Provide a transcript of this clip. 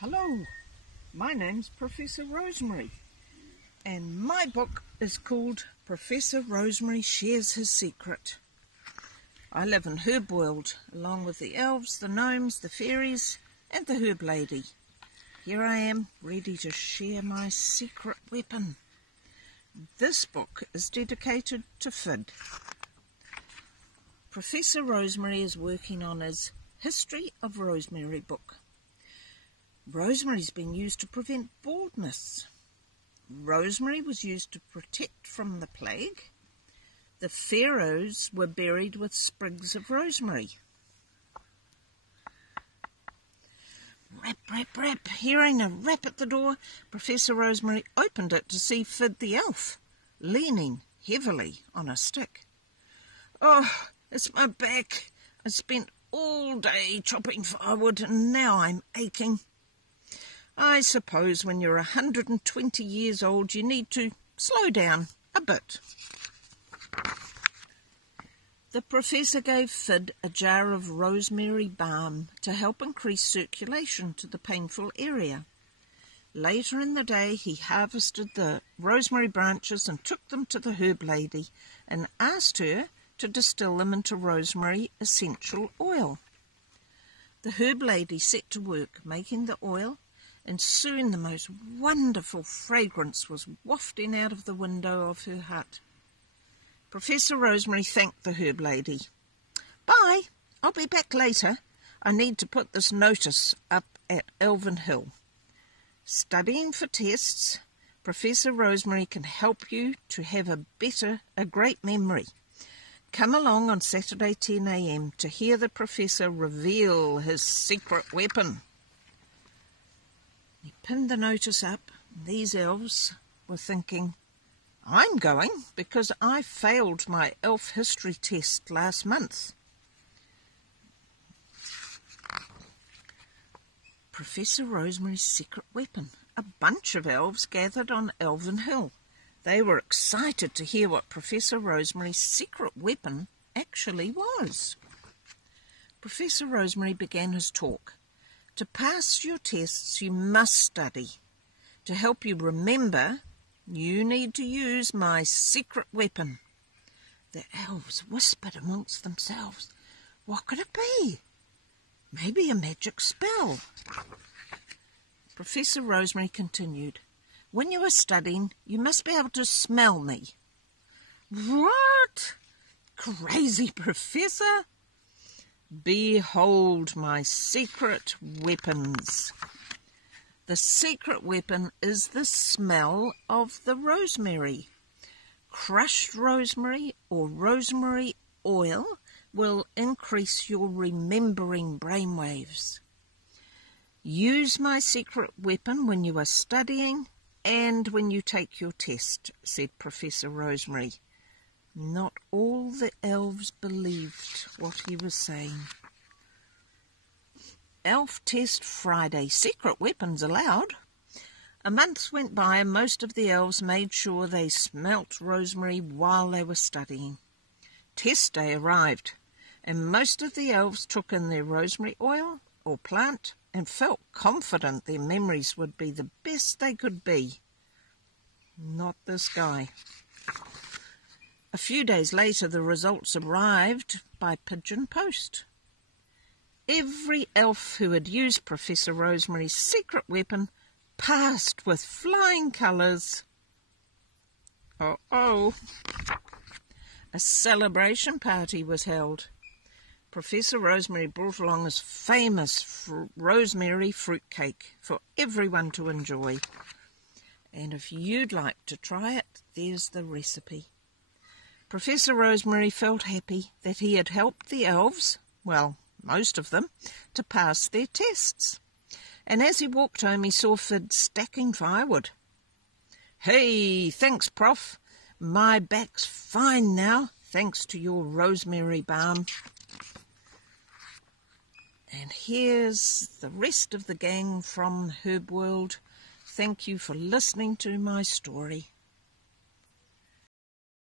Hello, my name's Professor Rosemary, and my book is called Professor Rosemary Shares His Secret. I live in Herb World, along with the elves, the gnomes, the fairies, and the herb lady. Here I am, ready to share my secret weapon. This book is dedicated to Fid. Professor Rosemary is working on his History of Rosemary book. Rosemary's been used to prevent baldness. Rosemary was used to protect from the plague. The pharaohs were buried with sprigs of rosemary. Rap, rap, rap. Hearing a rap at the door, Professor Rosemary opened it to see Fid the elf, leaning heavily on a stick. "Oh, it's my back. I spent all day chopping firewood and now I'm aching. I suppose when you're 120 years old you need to slow down a bit." The professor gave Fid a jar of rosemary balm to help increase circulation to the painful area. Later in the day he harvested the rosemary branches and took them to the herb lady and asked her to distill them into rosemary essential oil. The herb lady set to work making the oil, and soon the most wonderful fragrance was wafting out of the window of her hut. Professor Rosemary thanked the herb lady. "Bye, I'll be back later. I need to put this notice up at Elven Hill. Studying for tests, Professor Rosemary can help you to have a great memory. Come along on Saturday 10 a.m. to hear the professor reveal his secret weapon." He pinned the notice up. These elves were thinking, "I'm going because I failed my elf history test last month." Professor Rosemary's secret weapon. A bunch of elves gathered on Elven Hill. They were excited to hear what Professor Rosemary's secret weapon actually was. Professor Rosemary began his talk. "To pass your tests, you must study. To help you remember, you need to use my secret weapon." The elves whispered amongst themselves. What could it be? Maybe a magic spell. Professor Rosemary continued. "When you are studying, you must be able to smell me." "What? Crazy, Professor?" "Behold my secret weapons." The secret weapon is the smell of the rosemary. Crushed rosemary or rosemary oil will increase your remembering brainwaves. "Use my secret weapon when you are studying and when you take your test," said Professor Rosemary. Not all the elves believed what he was saying. Elf Test Friday. Secret weapons allowed. A month went by and most of the elves made sure they smelt rosemary while they were studying. Test day arrived, and most of the elves took in their rosemary oil or plant and felt confident their memories would be the best they could be. Not this guy. A few days later, the results arrived by pigeon post. Every elf who had used Professor Rosemary's secret weapon passed with flying colours. Uh-oh. A celebration party was held. Professor Rosemary brought along his famous rosemary fruitcake for everyone to enjoy. And if you'd like to try it, there's the recipe. Professor Rosemary felt happy that he had helped the elves, well, most of them, to pass their tests. And as he walked home, he saw Fid stacking firewood. "Hey, thanks, Prof. My back's fine now, thanks to your rosemary balm." And here's the rest of the gang from Herb World. Thank you for listening to my story.